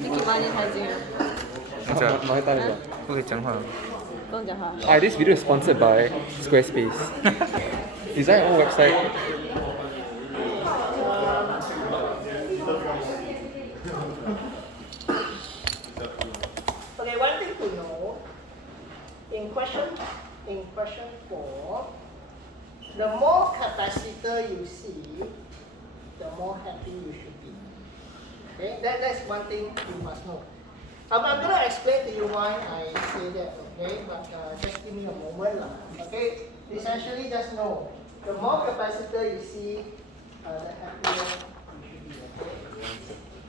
Vicky 많이 잘생겨. 진짜 蛮会带的。 不可以讲话。 不用讲话。 This video is sponsored by Squarespace. Design your own website. Okay, one thing to know, in question 4, the more capacitor you see, the more happy you should be. Okay, that's one thing you must know. I'm going to explain to you why I say that, okay, but just give me a moment. Okay, essentially just know, the more capacitor you see, the happier you should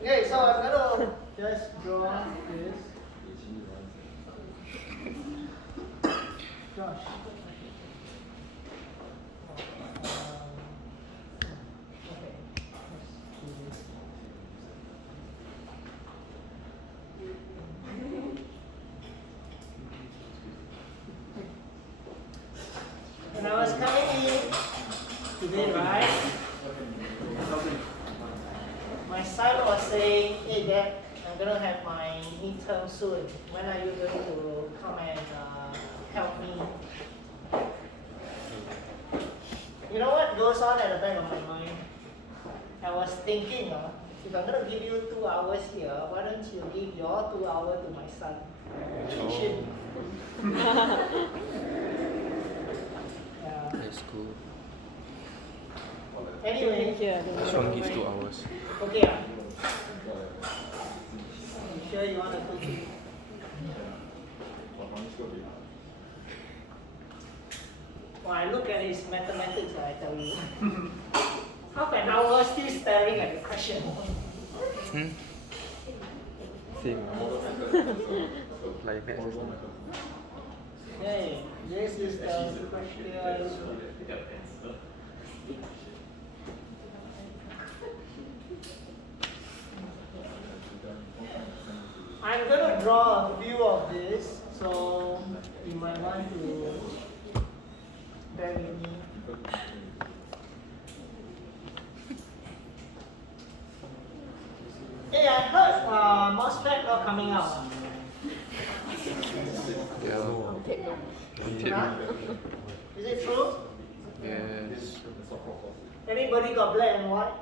be. Okay, so I'm going to just draw this. Josh. Okay, let's do this. When I was coming in today, right, my son was saying, hey Dad, I'm going to have my midterm soon. When are you going to come and help me? You know what goes on at the back of my mind? I was thinking, if I'm going to give you 2 hours here, why don't you give your 2 hours to my son? Teach him. That's cool. Anyway, This one gives 2 hours. okay. You sure you want to cook it? When I look at his mathematics, I tell you. Half an hour still staring at the question. Same. Like that. Okay, this is the question. I'm going to draw a view of this, so you might want to bear with me. Hey, I heard MOSFET not coming out. Yeah. Is it true? Yes. Anybody got black and white?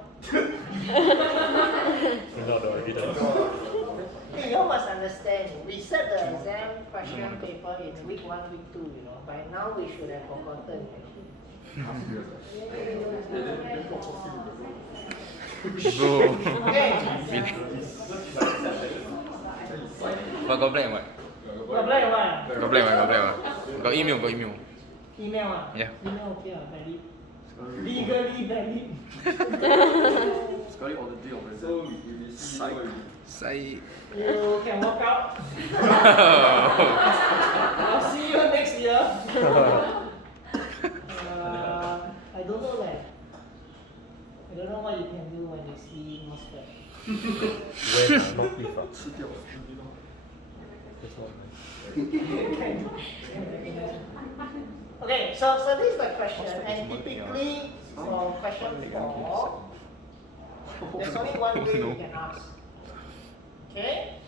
Hey, you must understand, we set the exam question paper in week 1, week 2, you know. By now we should have forgotten. Bro. Okay. But got black and white. Got black and white? Got black and white, got black and white. Got email, got email. Email Yeah. Email okay valid. Legally valid. Psych. You can walk out. I'll see you next year. I don't know that. I don't know what you can do when you see MOSFET. When not if. That's all. Okay, so this is the question, and typically for question 4, there's only one way you can ask. Okay?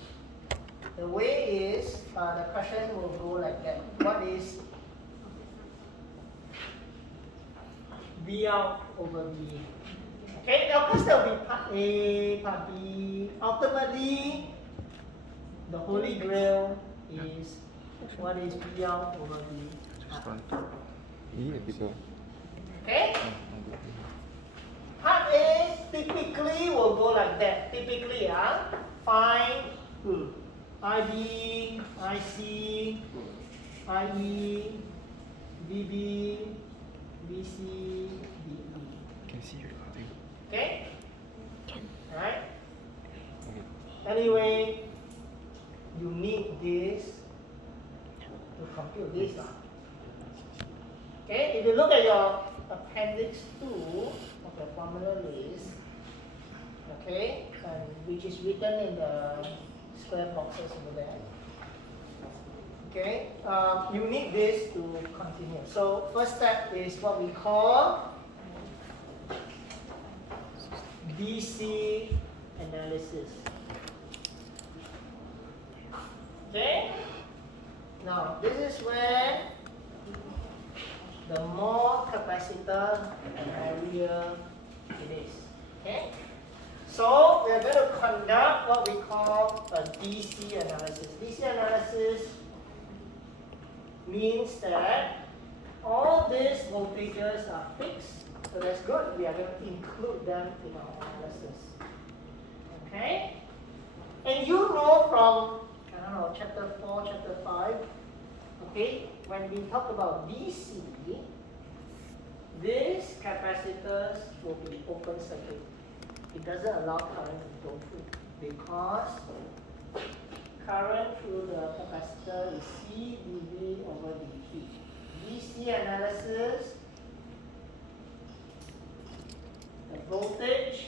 The way is, the question will go like that. What is V out over V? Okay, of course there will be part A, part B. Ultimately, the holy grail is what is V out over V? Yeah, people. Okay? Part A typically will go like that. Typically, find IB, IC, IE, BB, BC, DE. Can see recording. Okay? Alright? Anyway, you need this to compute this. Okay? If you look at your appendix 2 of the formula list, okay, and which is written in the square boxes over there. Okay, you need this to continue. So first step is what we call DC analysis. Okay? Now, this is where the more capacitor, the heavier it is. Okay? So, we are going to conduct what we call a DC analysis. DC analysis means that all these voltages are fixed. So that's good. We are going to include them in our analysis. Okay? And you know from, I don't know, chapter 4, chapter 5, okay, when we talk about DC, these capacitors will be open circuit. It doesn't allow current to go through because current through the capacitor is C dV over dt. DC analysis, the voltage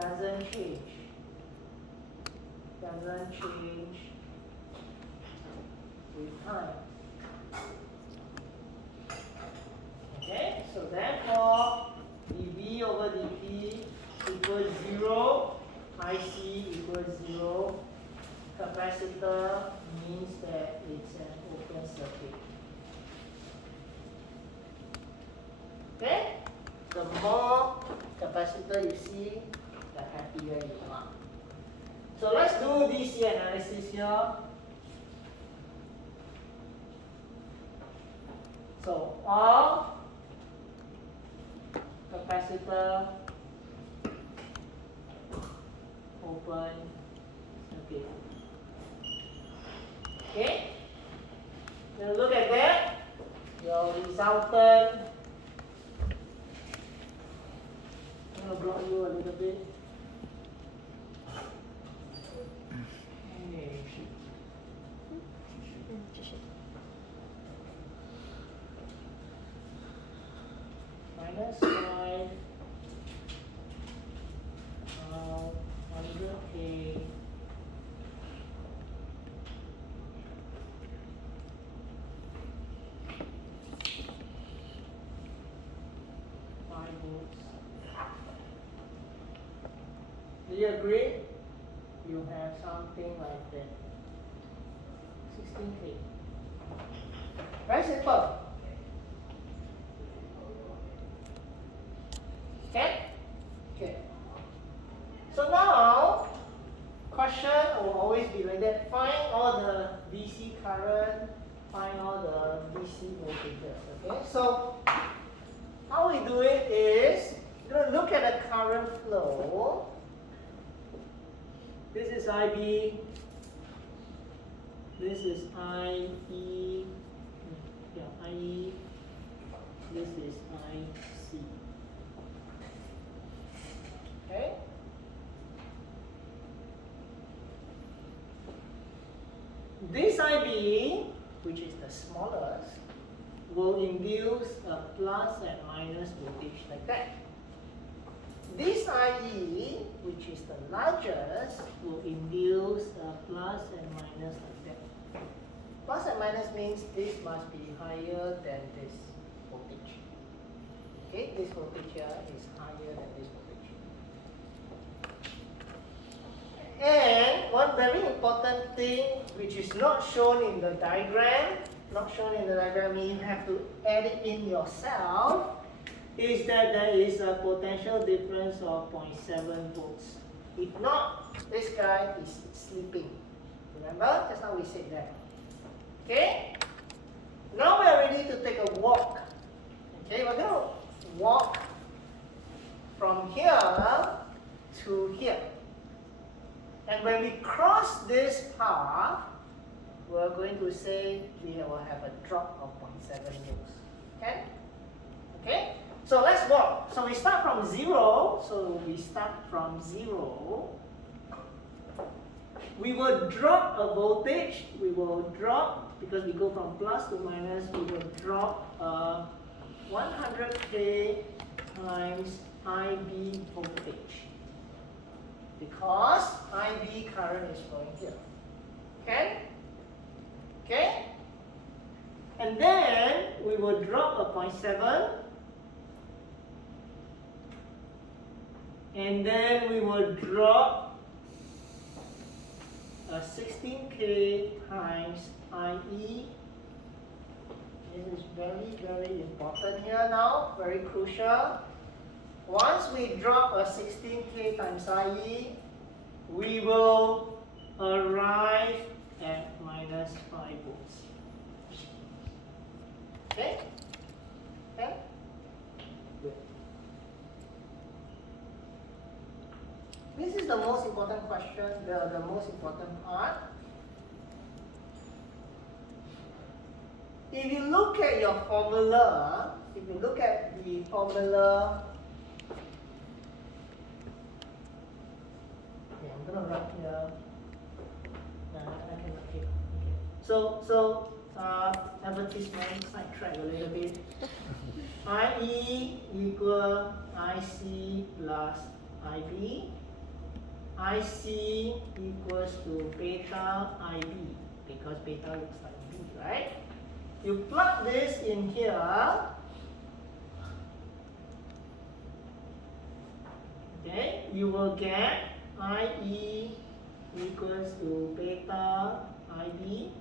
doesn't change. Doesn't change with time. Okay, so therefore dV over dt equals 0, IC equals 0. Capacitor means that it's an open circuit. Okay? The more capacitor you see, the happier you are. So let's do DC analysis here. So all capacitor open circuit. Okay? Now look at that. Your resultant. I'm going to block you a little bit. Okay. Minus 5 100K do you agree? You have something like that. 16K. Very simple. Okay? Okay. So now, question will always be like that. Find all the DC current, find all the DC voltages. Okay? So, how we do it is, we're going to look at the current flow. This is IB. This is IE. Yeah, IE. This is IC. Okay? This IB, which is the smallest, will induce a plus and minus voltage like that. This IE, which is the largest, will induce a plus and minus like that. Plus and minus means this must be higher than this voltage. Okay, this voltage here is higher than this voltage. And one very important thing which is not shown in the diagram, you have to add it in yourself, is that there is a potential difference of 0.7 volts. If not, this guy is sleeping. Remember? Just now we said that. Okay? Now we are ready to take a walk. Okay, we're going to walk from here to here. And when we cross this path, we're going to say we will have a drop of 0.7 volts. Okay? Okay? So let's walk. So we start from 0. So we start from 0. We will drop a voltage. We will drop, because we go from plus to minus, we will drop 100K times IB voltage. Because IB current is flowing here. Okay? Okay? And then we will drop a 0.7. and then we will drop a 16K times IE. This is very, very important here now, very crucial. Once we drop a 16K times IE, we will arrive at minus 5 volts. Okay? Okay? Good. This is the most important question, the most important part. If you look at your formula, if you look at the formula, okay, I'm gonna write here. I can write here. Okay. So advertisement sidetrack a little bit. IE equal IC plus IB. IC equals to beta IB because beta looks like B, right? You plug this in here. Okay, you will get IE equals to beta IB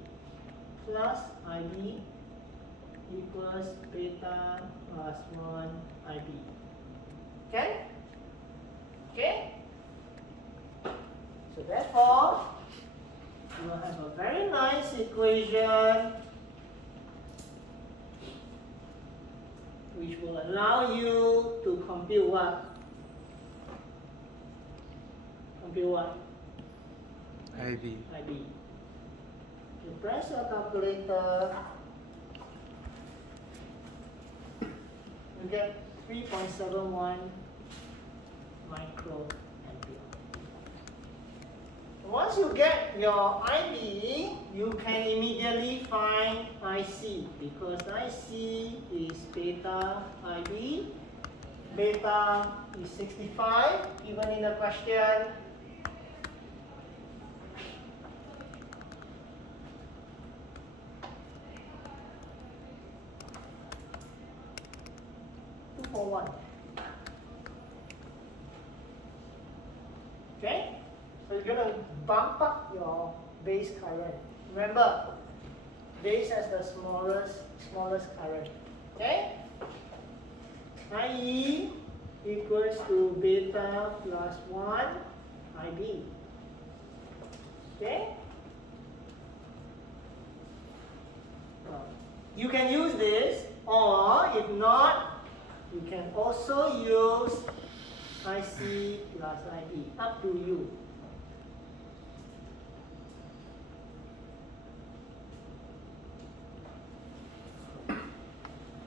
plus IB equals beta plus 1 IB. Okay? Okay? So therefore, you will have a very nice equation which will allow you to compute what? Compute what? IB. IB. You press your calculator, you get 3.71 microampere. Once you get your IB, you can immediately find IC because IC is beta IB. Beta is 65, given in the question. For one. Okay? So you're going to bump up your base current. Remember, base has the smallest current. Okay? IE equals to beta plus 1 IB. Okay? You can use this, or if not, you can also use IC plus IB, up to you.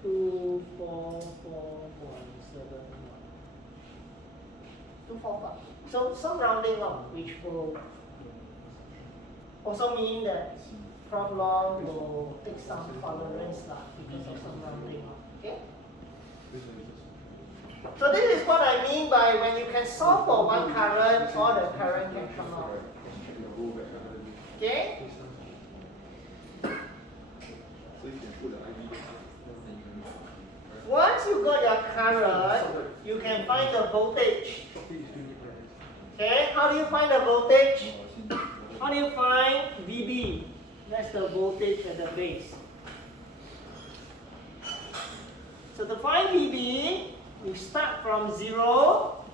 Two, 245. So some rounding off, which will also mean that Prof. Long will take some tolerance because of some rounding off. Okay? So this is what I mean by when you can solve for one current, all the current can come out. Okay? Once you got your current, you can find the voltage. Okay? How do you find the voltage? How do you find VB? That's the voltage at the base. So to find VB, you start from 0.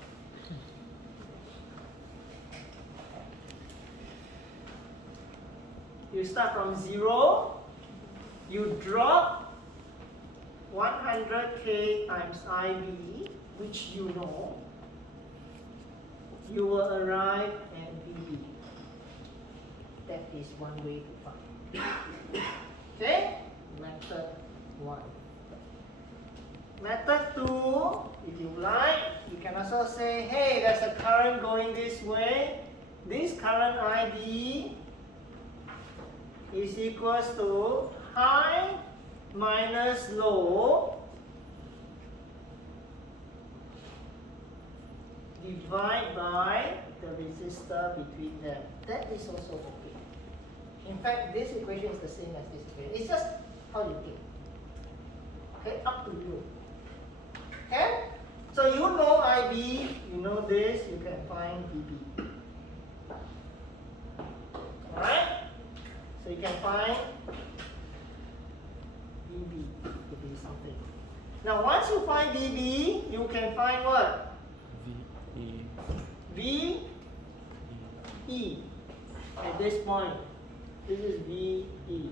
You start from 0. You drop 100K times IB, which you know. You will arrive at VB. That is one way to find. Okay? Method 1. Method 2, if you like, you can also say, hey, there's a current going this way. This current IB is equals to high minus low divide by the resistor between them. That is also okay. In fact, this equation is the same as this equation. It's just how you think. Okay, up to you. Okay? So you know IB, you know this, you can find VB. Alright? So you can find VB to be something. Now once you find VB, you can find what? VE. At this point, this is VE.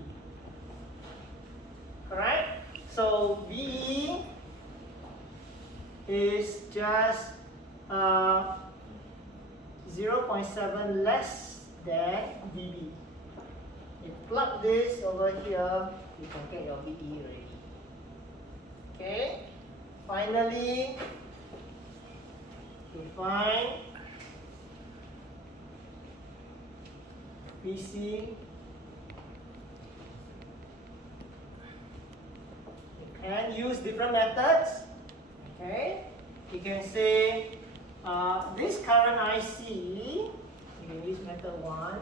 Alright? So VE is just 0.7 less than VB. You plug this over here, you can get your VE already. Okay? Finally, to find VC, you can use different methods. Okay? You can say this current IC, you can use method 1.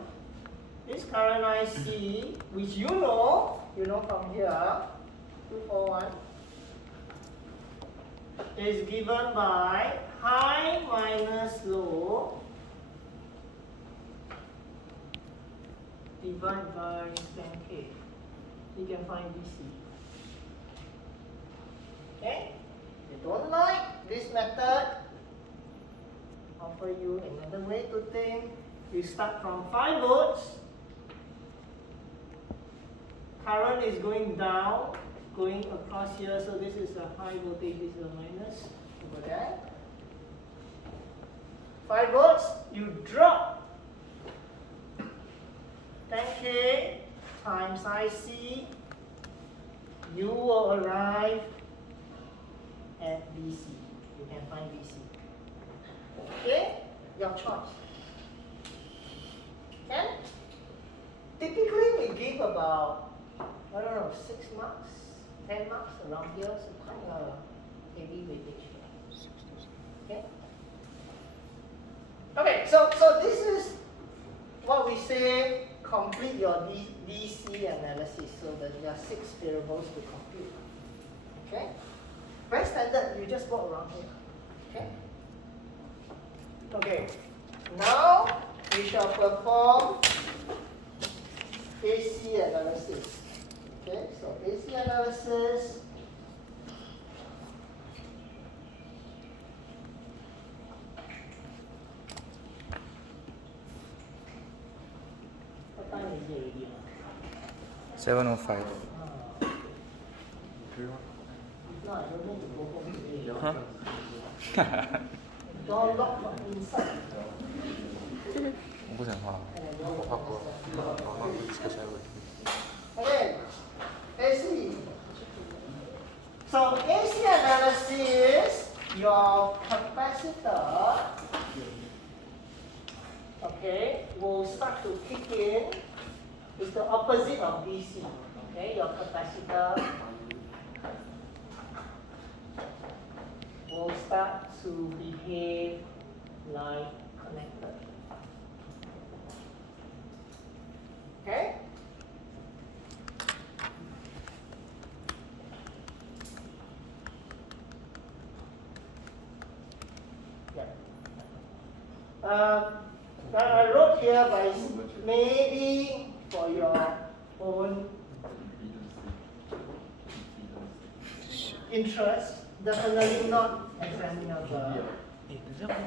This current IC, which you know from here, 241, is given by high minus low divided by 10K. You can find DC. Okay? If you don't like this method, offer you another way to think. You start from 5 volts. Current is going down, going across here, so this is a high voltage, this is a minus over there. 5 volts, you drop 10K times IC, you will arrive at VC. You can find VC. Okay? Your choice. Okay? Typically, we give about, I don't know, 6 marks, 10 marks around here, so kind of heavy weightage. Okay? Okay, so this is what we say complete your DC analysis. So that there are 6 variables to compute. Okay? Very standard, you just walk around here. Okay? Okay. Now we shall perform AC analysis. Okay, so AC analysis. What time is it already? 7:05. No, I don't need to go home today. Huh? Door lock from inside. 我不讲话，我怕我这个才问题。 Okay, AC. So AC analysis, your capacitor, okay, will start to kick in. It's the opposite of DC. Okay, your capacitor will start to behave like connector. Okay? I wrote here by maybe for your own interest, definitely not examinable.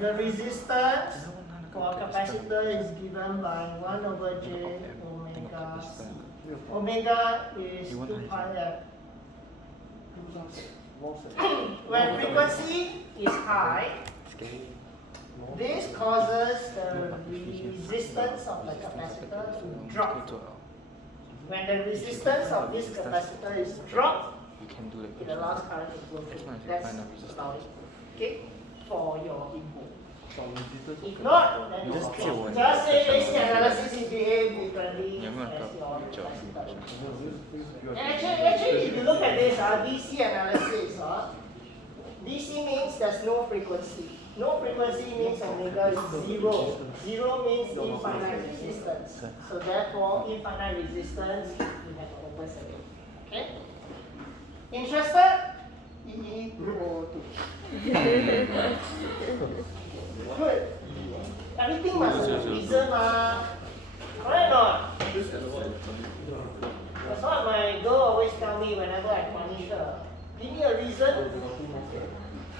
The resistance for capacitor is given by 1 over J omega C. Omega is 2 pi F. When frequency is high, this causes the resistance of the capacitor to drop. When the resistance of this capacitor is dropped, it allows current to flow through. That's about it. Okay? For your input. If not, then just say AC analysis is behave differently as your capacitor. And actually, if you look at this, DC analysis, DC means there's no frequency. No frequency means omega is 0. 0 means infinite resistance. So therefore, infinite resistance, you have an open circuit. Okay? Interested? EE2O2. Good. everything must have a reason, correct or not? That's what my girl always tell me whenever I punish her. Give me a reason.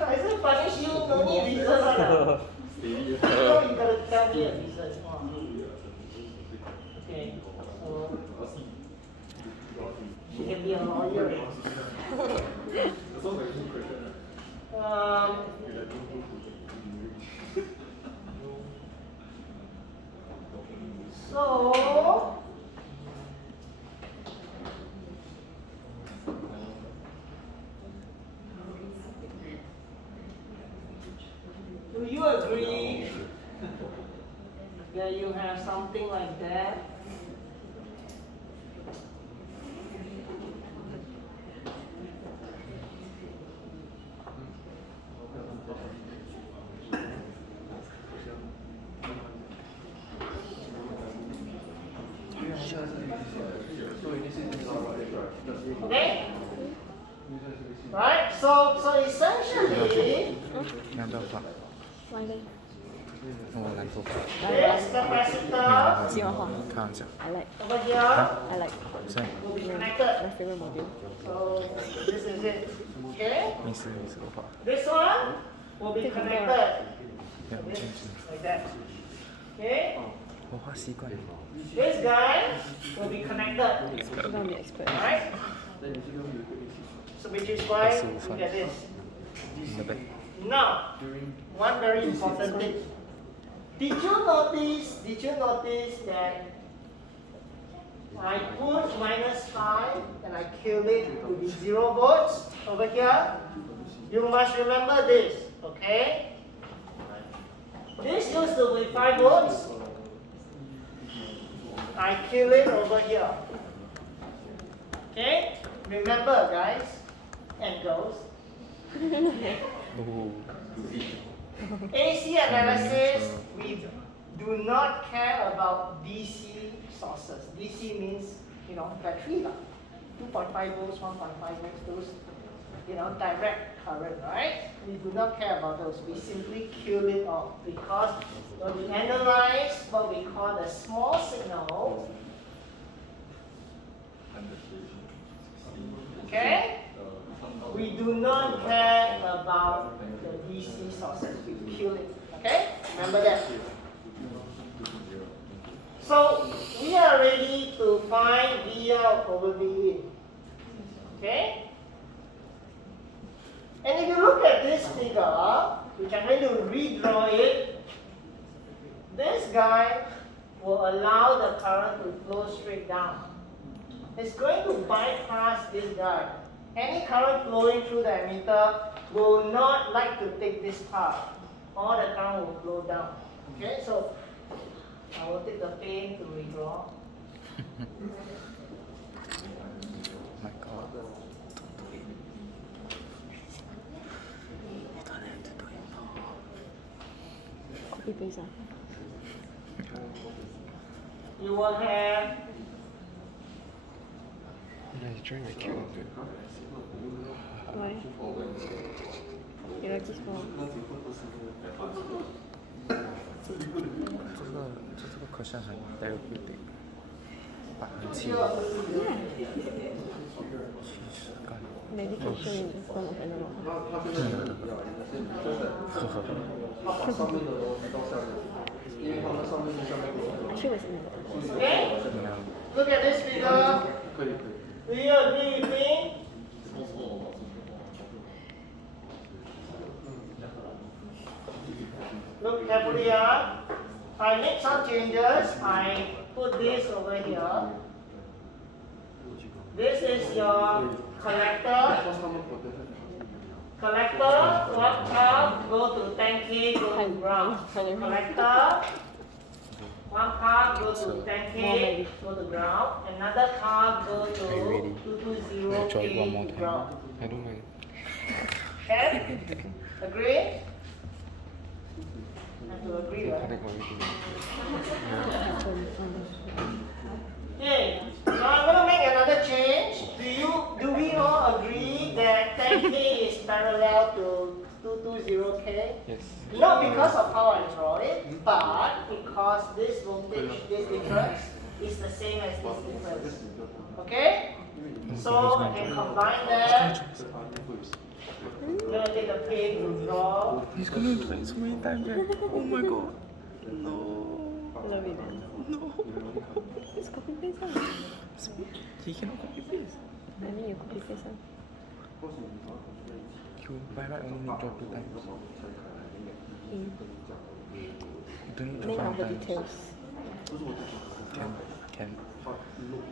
I said punish you, no need reason, right? So you gotta tell me a reason. Okay, so she can be a lawyer. So do you agree that you have something like that? Okay? Right? So essentially, 要不要放？ Why then? 我懒惰。 this capacitor 喜欢画。开玩笑。 I like. over here I like. 这样， will be My connected. favorite module. So this is it. Okay? 没事我画。 This one will be connected. 不要进 This, 去。 like that. Okay? 我画习惯了。 This guy will be connected. I'm gonna be expert. Alright? So which is why look at this. 你的背。 Now, one very important thing. Did you notice that I put -5 and I killed it to be 0 volts over here? You must remember this, okay? This used to be 5 volts. I kill it over here. Okay? Remember, guys and girls. AC analysis, we do not care about DC sources. DC means, battery, 2.5 volts, 1.5 volts, those, direct current, right? We do not care about those. We simply kill it off because when we analyze what we call the small signal, okay? We do not care about the DC sources. We kill it. Okay? Remember that. So we are ready to find V out over V in. Okay? And if you look at this figure, which I'm going to redraw it, this guy will allow the current to flow straight down. It's going to bypass this guy. Any current flowing through the emitter will not like to take this path. All the current will flow down. Okay, so I will take the pen to redraw. My God. Copy paste. You will have Nice trying to kill it. Why? You like this one? 这个可像很带有规定，把很气。 Maybe can show you in front of anyone. 呵呵。 Actually, was in the okay. Look at this figure. Do you agree with me? Look carefully here. I make some changes. I put this over here. This is your collector. Collector, one part go to 10K, go to ground. Collector, one part go to 10K, go to ground. Another part go to 220K to ground. I don't mind. Okay? Agree? Have to agree, right? Okay, now I'm going to make another change. Do we all agree that 10K is parallel to 220 0K? Yes. Not because of how I draw it, but because this voltage, this difference, is the same as this difference. Okay? So I can combine that. I'm going to take a pen to draw. He's gonna do it so many times. Oh my god. No. I love it then. No. It's copy paste lah. He cannot copy paste. I mean you copy paste lah. You by right only need to draw 2 times. Mm. You don't need to Name draw all the 5 times. details. Can.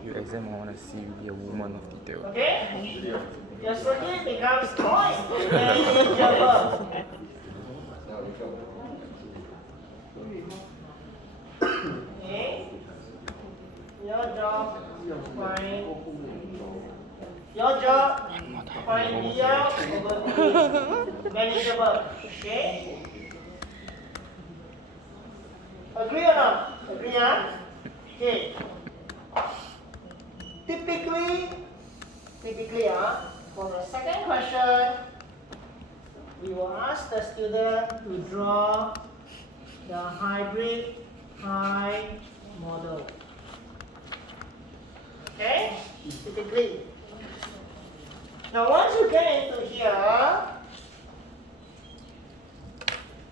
You exam, I wanna see you be a woman of detail. Okay? Your circuit becomes point. Manageable. Okay? Your job, find. Your job, find the over the manageable. Okay? Agree or not? Agree, huh? Okay. Typically, for the second question, we will ask the student to draw the hybrid high model. Okay? Typically. Now, once you get into here,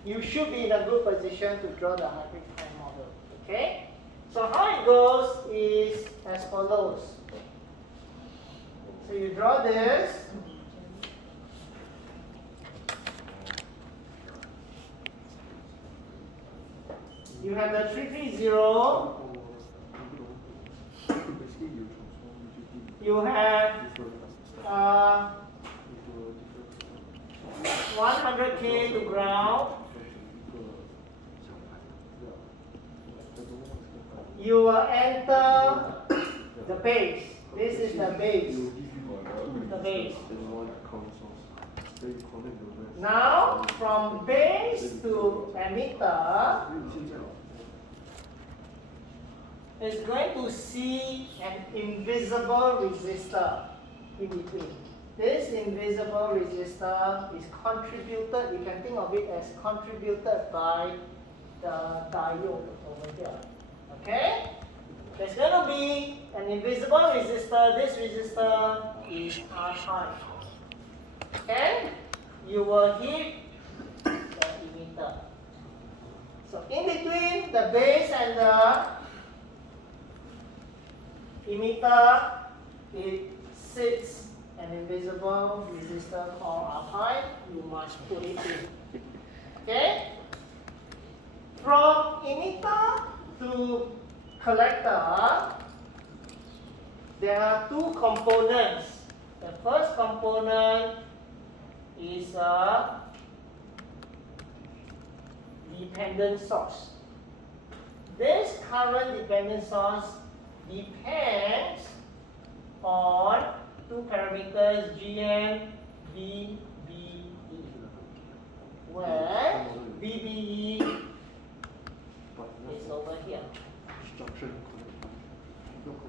you should be in a good position to draw the hybrid high model. Okay? So how it goes is as follows. So you draw this. You have the 330. You have 100K to ground. You will enter the base. This is the base. The base. Now, from base to emitter, is going to see an invisible resistor in between. This invisible resistor is contributed, you can think of it as contributed by the diode over here. Okay? There's going to be an invisible resistor. This resistor is R high. Okay? You will hit the emitter. So in between the base and the emitter, it sits an invisible resistor called R high. You must put it in. Okay? From emitter to collector, there are 2 components. The first component is a dependent source. This current dependent source depends on 2 parameters Gn, VBE, where VBE is over here.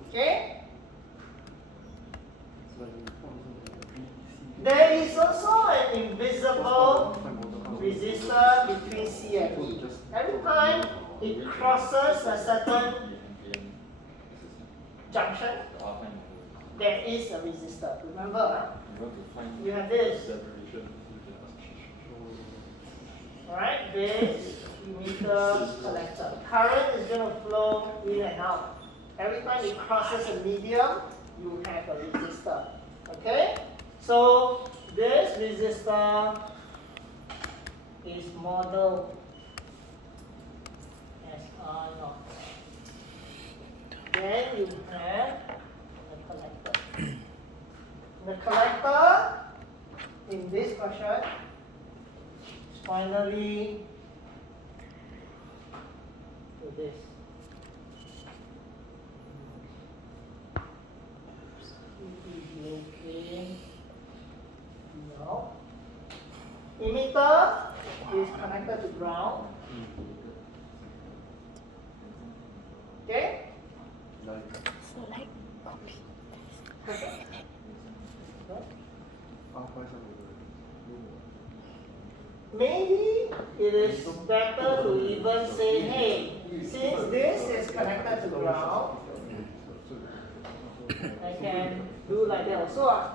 Okay? There is also an invisible resistor between C and E. Every time it crosses a certain junction, there is a resistor. Remember, you have this. Alright, base, emitter, collector. Current is going to flow in and out. Every time it crosses a medium, you have a resistor. Okay? So this resistor is modeled as R0. Then you have the collector. The collector in this question is finally to this. Okay. No. Emitter is connected to ground. Okay? So like copy. Main is better to even say, hey, since this is connected to ground, I can do like that also.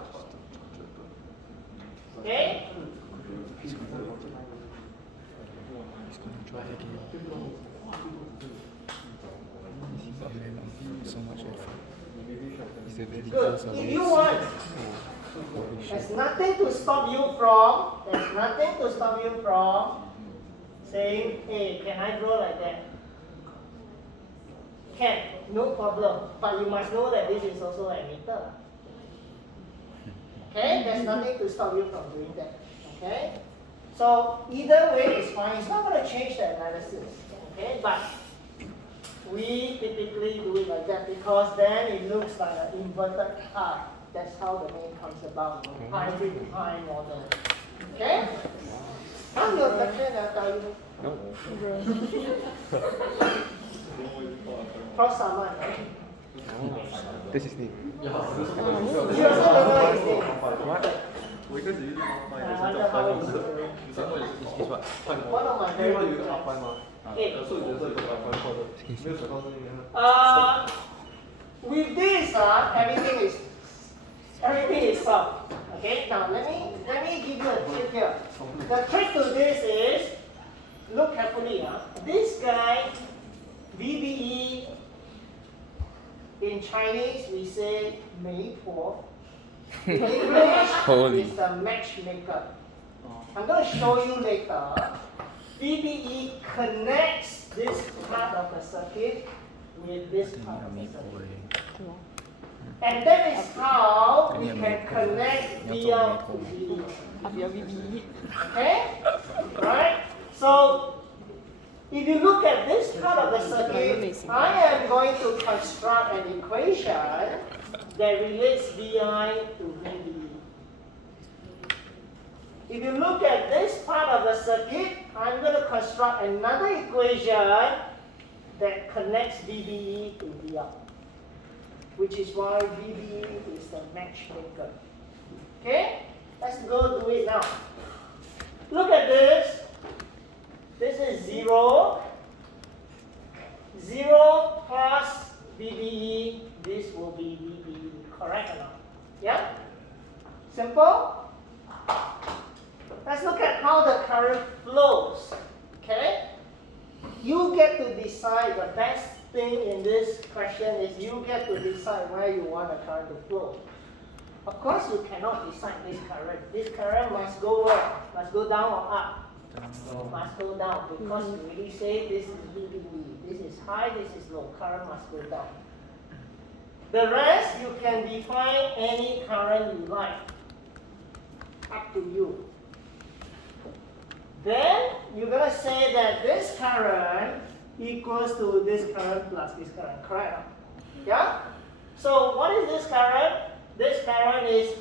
Okay? He's gonna try again. So much effort. He's a very Good. close If you want, there's nothing to stop you from saying, hey, can I draw like that? Can, no problem. But you must know that this is also an emitter. Okay? There's nothing to stop you from doing that. Okay? So either way is fine. It's not going to change the analysis. Okay? But we typically do it like that because then it looks like an inverted pi. That's how the name comes about. Hybrid pi model. Okay? How's your section? I'll tell you. Cross someone, right? This is new. You also don't know his name. What? I wonder how he's doing. Is what? One of my very good friends. Hey. With this, everything is solved. Okay, now let me give you a tip here. The trick to this is, look carefully. This guy, VBE, in Chinese we say 媒婆. In English is the matchmaker. I'm going to show you later. VBE connects this part of the circuit with this part of the circuit. And that is how we can connect VL to VBE. Okay? Right? So, if you look at this part of the circuit, I am going to construct an equation that relates VI to VBE. If you look at this part of the circuit, I'm going to construct another equation that connects VBE to VL, which is why VBE is the matchmaker. Okay? Let's go do it now. Look at this. This is 0. 0 plus VBE. This will be VBE. Correct or not? Yeah? Simple? Let's look at how the current flows. Okay? You get to decide. The best thing in this question is you get to decide where you want the current to flow. Of course, you cannot decide this current. This current must go where? Must go down or up? Must go down because you really say this is VBE. This is high, this is low. Current must go down. The rest, you can define any current you like. Up to you. Then, you're going to say that this current equals to this current plus this current, correct? Yeah? So, what is this current? This current is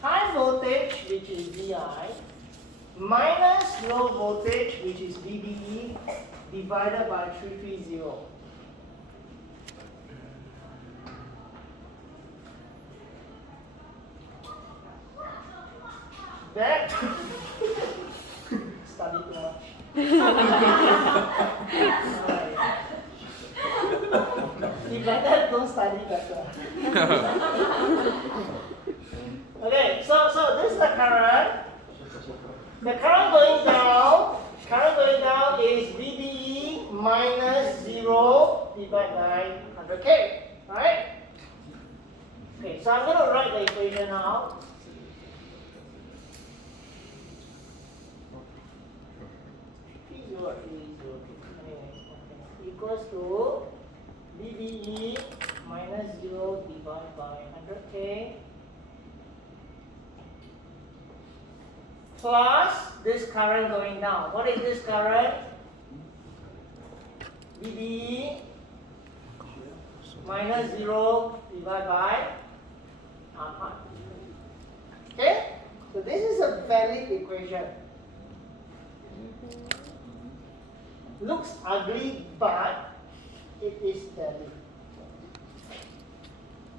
high voltage, which is VI, minus low voltage, which is VBE, divided by 330. That study too much. If like that, don't study better. Okay, so this is the current. The current going down is VBE minus 0 divided by 100K. Alright? Okay, so I'm going to write the equation now. Equals to VBE minus 0 divided by 100K plus this current going down. What is this current? VBE minus 0 divided by R. Okay? So this is a valid equation. Looks ugly, but it is valid.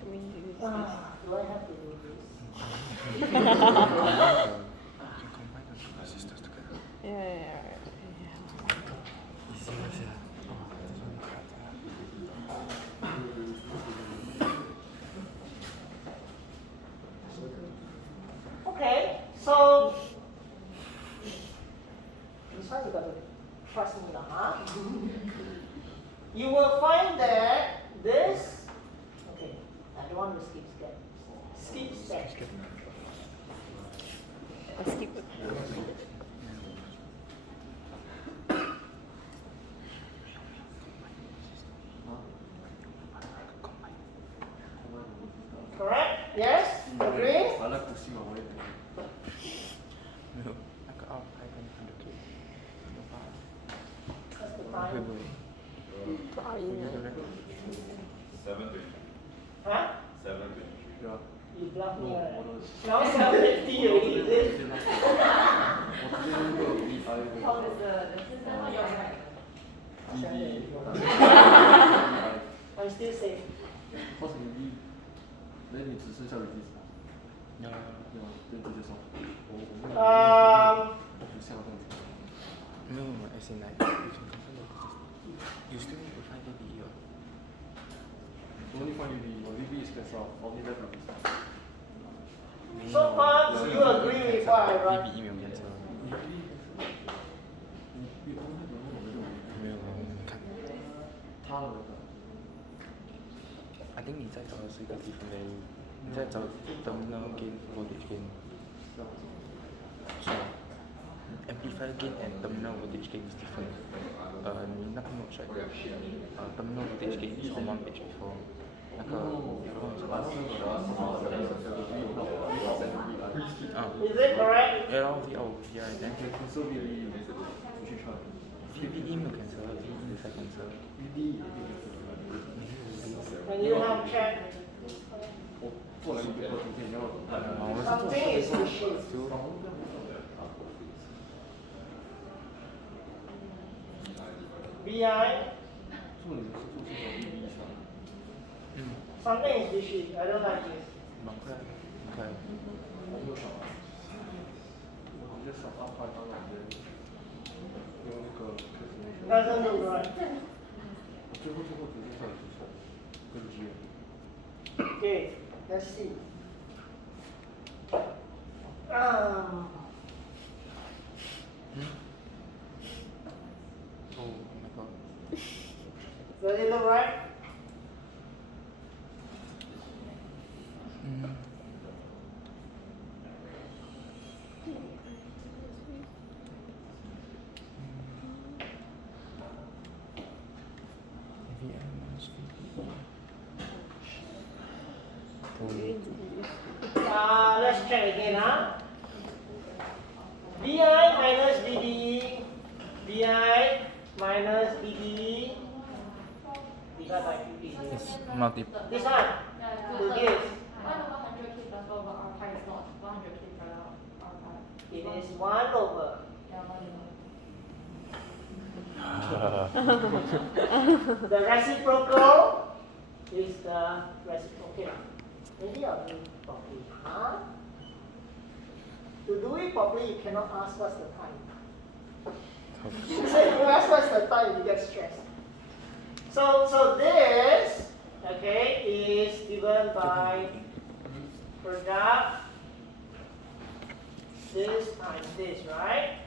Do I have to do this? Yeah. Trust me now, huh? You will find that this, okay, I don't want to skip step. Skip step. Skip. Correct? Yes? Agree? 完了，不行了，我也没有，那个200跟100K，有吧？ That's the 会 time. 不会？大音对不对？ Huh? 对啊。 You bluff me, right? 我的 Now 750 already, is it? 我直接用个 I'm still safe. 或者你那你只剩下的地址。对啊，对，直接送。我没有。不像这样子。没有，as in like you still need to find the video. Only find the video. VB is cancelled. Only left with this. So far, do you agree with what I write? VB email cancel. 没有，你看。他的那个。I think 你在找的是一个 different value. 你在找 terminal gain, voltage gain. So amplifier gain and terminal voltage gain is different. 你那个 notes right? Terminal voltage gain is on one page before. 那个 Is it correct? Yeah, VI then cancel VB. VB email cancel, VB is cancel. When you have checked, 做了一个图片，然后 something is fishy. VI, 做你的是做这个 VB 上。something is fishy. I don't like this. 蛮快，很快。我少啊，我直接少2块当两边，用那个 Doesn't look right. 最后直接上就是跟机。 Okay, let's see. Oh my god. Does it look right? Let's check again, huh? VI minus VDE, VI minus VDE, divided by 50. It's multiple. This one, to this, 100K plus over R5 is not 100K per R5. it is 1 over. Yeah, 1 The reciprocal is the reciprocal. Maybe I'll do it properly, huh? To do it properly, you cannot ask what's the time. So if you ask what's the time, you get stressed. So this, okay, is given by product this times this, right?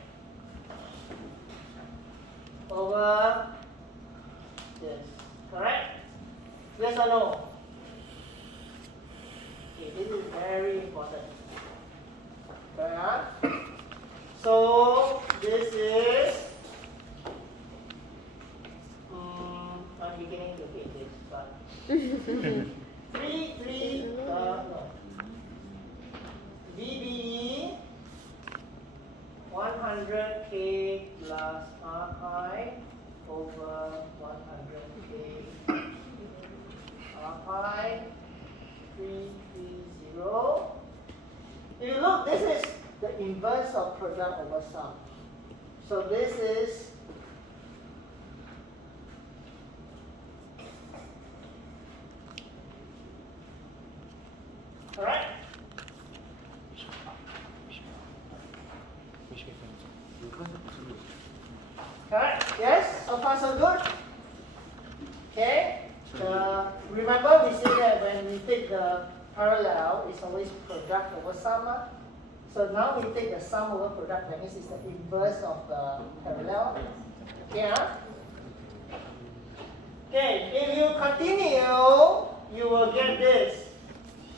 Over this, correct? Yes or no? Okay, this is very important. Correct? So this is I'm beginning to hate this, but 3 no. VBE 100K plus RI over 100K RI 330. If you look, this is the inverse of product over sum. So this is alright? Correct? Yes? So far so good? Okay? Remember we said that when we take the parallel, it's always product over sum. So now we take the sum over product, that means it's the inverse of the parallel. Okay, huh? Okay, if you continue, you will get this.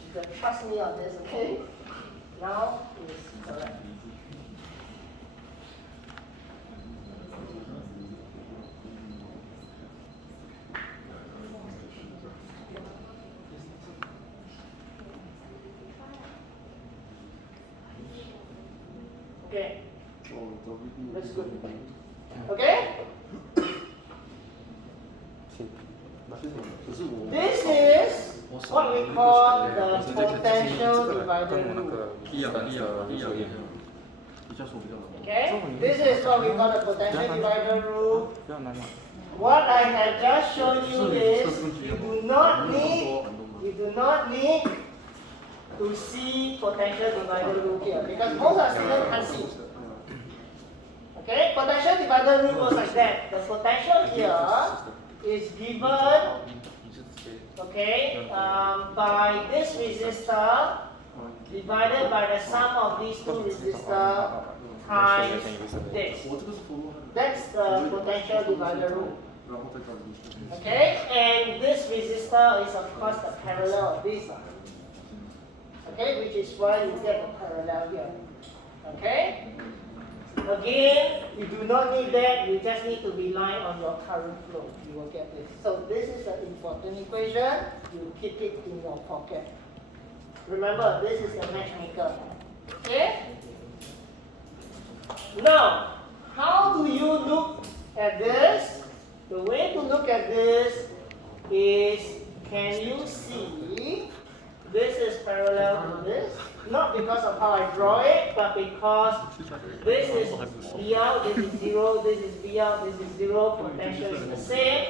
You can trust me on this, okay? Now is correct. Okay, that's good. Okay? This is what we call the potential divider rule. Okay? This is what we call the potential divider rule. What I have just shown you is you do not need to see potential divider rule here because most of students can't see. Okay? Potential divider rule goes like that. The potential here is given, okay, by this resistor divided by the sum of these two resistors times this. That's the potential divider rule. Okay, and this resistor is of course the parallel of this. Okay, which is why you get the parallel here. Okay? Again, you do not need that, you just need to rely on your current flow. You will get this. So this is an important equation. You keep it in your pocket. Remember, this is the matchmaker. Okay? Now, how do you look at this? The way to look at this is, can you see this is parallel to this? Not because of how I draw it, but because this is V out, this is 0, this is V out, this is 0, potential is the same.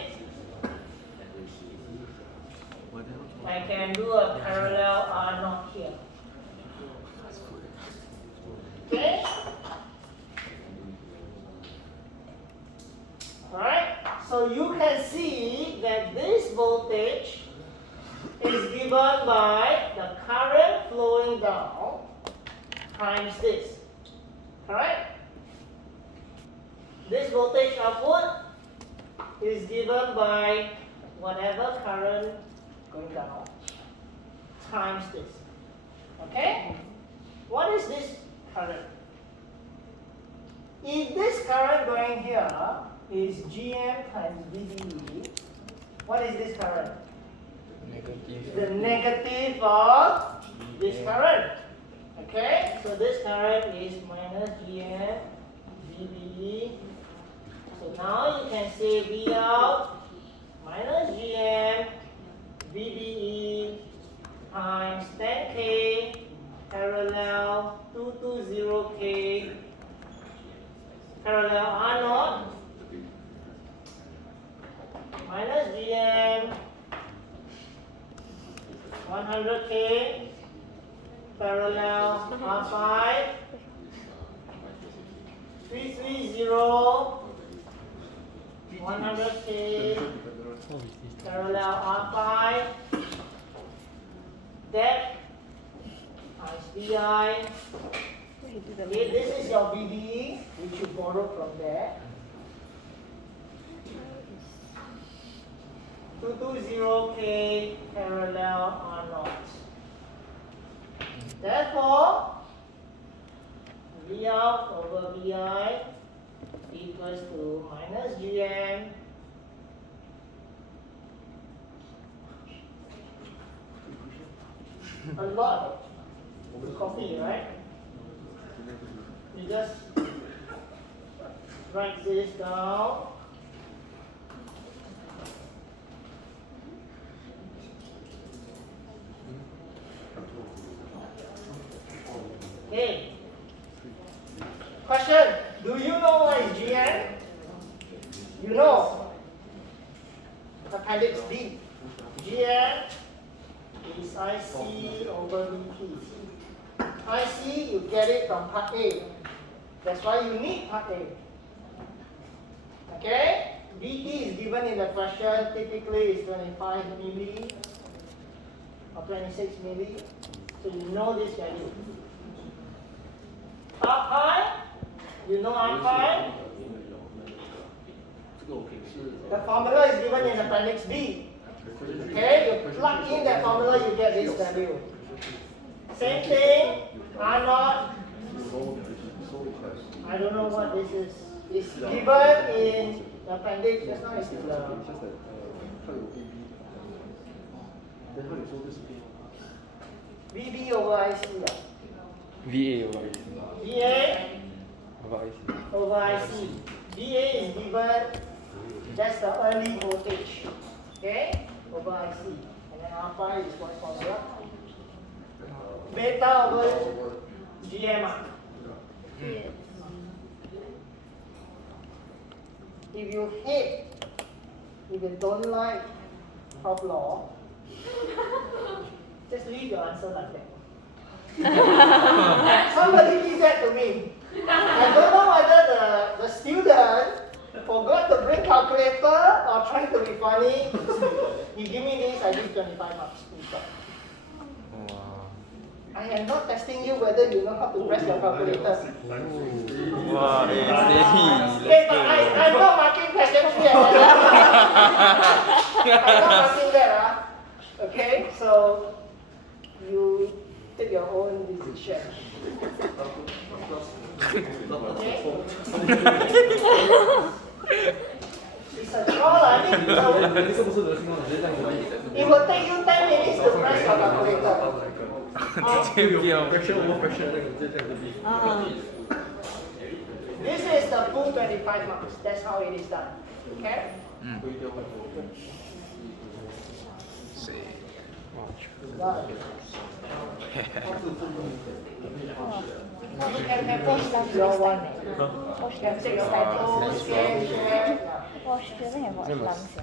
I can do a parallel R naught here. Okay? Alright? So you can see that this voltage is given by the current flowing down times this. Alright? This voltage output is given by whatever current going down times this. Okay? What is this current? If this current going here is GM times VDE, what is this current? Negative. The negative of this current. Okay, so this current is minus GM VBE. So now you can say V out minus GM VBE times 10K parallel 220K parallel R naught minus GM 100K parallel R5 330 100K parallel R5 that times VI. Okay, this is your VBE which you borrow from there. 220K parallel R naught. Therefore, V out over VI equals to minus GM a lot to copy, right? You just write this down. Okay. Question. Do you know what is GN? You know. Appendix D. GN is IC over VT. IC, you get it from part A. That's why you need part A. Okay? VT is given in the question. Typically is 25 milli or 26 milli. So you know this value. R pi, you know R pi? The formula is given in appendix B. Okay, you plug in that formula, you get this value. Same thing, R naught. I don't know what this is. It's given in the appendix. Just now is the VB over IC. VA over IC. VA Over IC. over IC. VA is given, that's the early voltage. Okay? Over IC. And then alpha is what formula? Beta over GM. If you hate, if you don't like Hopf law, just leave your answer like that. Somebody did that to me. I don't know whether the student forgot to bring calculator or trying to be funny. He give me this, I give 25 marks. I am not testing you whether you know how to press your calculator. Wow, steady. Okay, but I'm not marking question 3 I'm not marking that. Okay, so you take your own decision. Okay? It's a troll, I mean, it will take you 10 minutes to press your calculator. This is the full 25 marks. That's how it is done. Okay? You can have your one. You can take your photos, share. Oh, she doesn't have much lungs,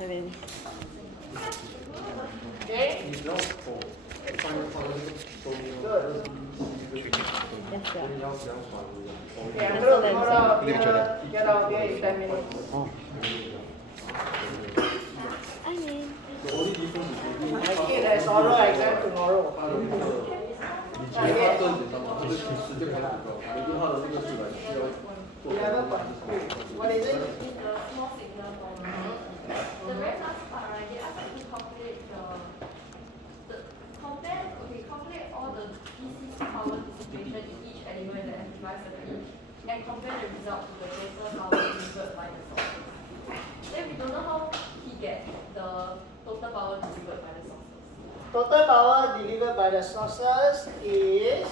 I mean, Okay? Good. yes, yeah. Okay, I'm going to get out here in 10 minutes. I mean, My kid has oral exam tomorrow. Yes. 11.2. What is it? It's the small signal formula. The very last part, right, they ask us to calculate calculate all the DC power dissipation in each element in the amplifier circuit and compare the result to the total power delivered by the sources. Then we don't know how he get the total power delivered by the sources. Total power delivered by the sources is,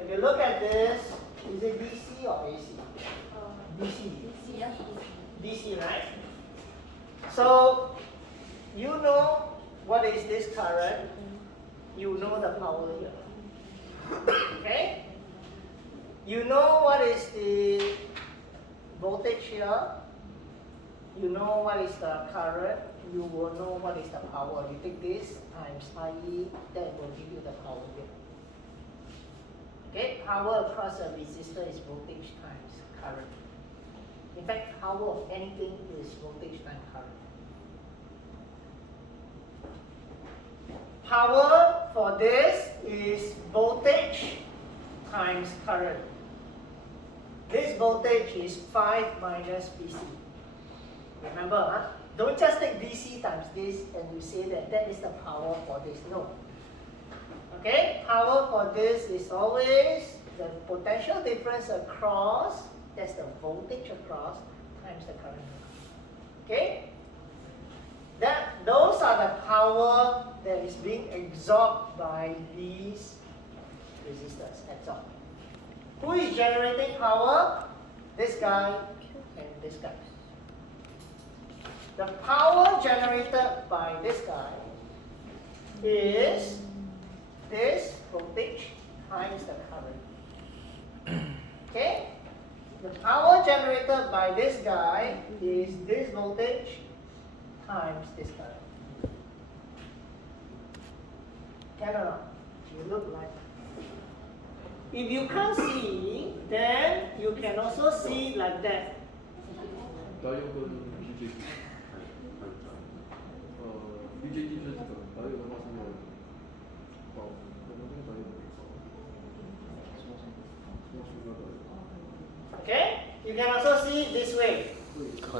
if you look at this, is it DC or AC? DC. DC, right? So, you know what is this current, you know the power here. Okay? You know what is the voltage here, you know what is the current, you will know what is the power. You take this times IE, that will give you the power here. Okay, power across a resistor is voltage times current. In fact, power of anything is voltage times current. Power for this is voltage times current. This voltage is 5 minus VC. Remember, huh? Don't just take VC times this and you say that that is the power for this. No. Okay, power for this is always the potential difference across, that's the voltage across, times the current. Okay? Those are the power that is being absorbed by these resistors. Absorbed. Who is generating power? This guy and this guy. The power generated by this guy is this voltage times the current. Okay? The power generated by this guy is this voltage times this current. Can or not? You look like. If you can't see, then you can also see like that. Okay? you can also see it this way.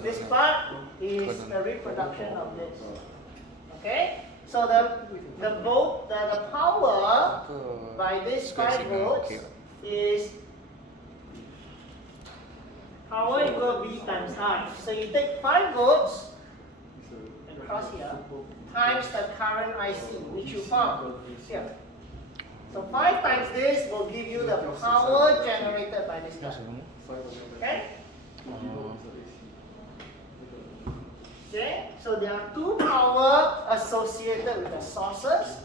This part is the reproduction of this. Okay? So the power by this 5 volts is power equal V times I. So you take 5 volts across here times the current IC which you found here. So 5 times this will give you the power generated by this guy. Okay? Okay, so there are 2 power associated with the sources.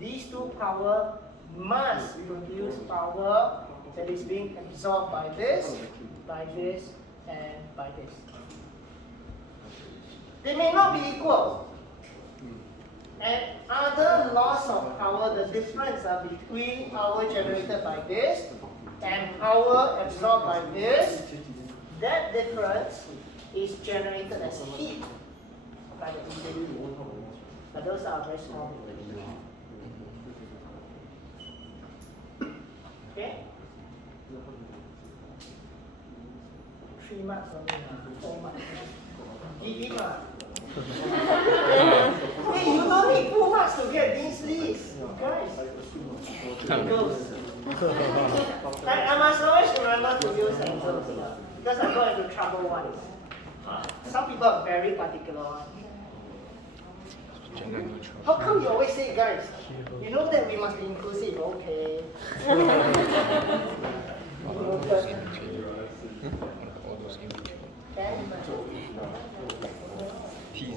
These 2 power must produce power that is being absorbed by this, and by this. They may not be equal. And other loss of power, the difference between power generated by this and power absorbed by this, that difference is generated as heat by the EDU. But those are very small. Okay? 3 marks only, 4 marks. Give it mark. Hey, you don't need 2 marks to get these lists, guys. It goes. I must always remember to use examples here, because I got into trouble once. Some people are very particular one. How come you always say guys? You know that we must be inclusive, okay? Okay.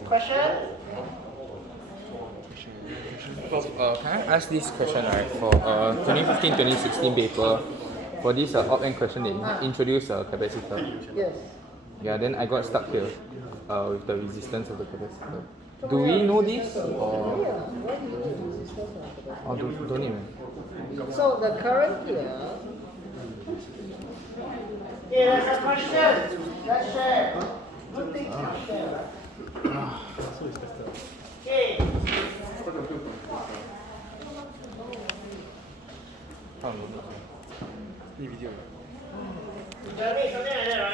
Question? Can I ask this question, right? For 2015-2016 paper, for this op-amp question, they introduced a capacitor. Yes. Yeah, then I got stuck here with the resistance of the capacitor. Do we know this? Or Why do you need resistance of the capacitor? oh, don't need, man. So the current here. Yeah, there's a question. Let's share. Good thing to share, right? Okay. Ini video. Journey, something like that,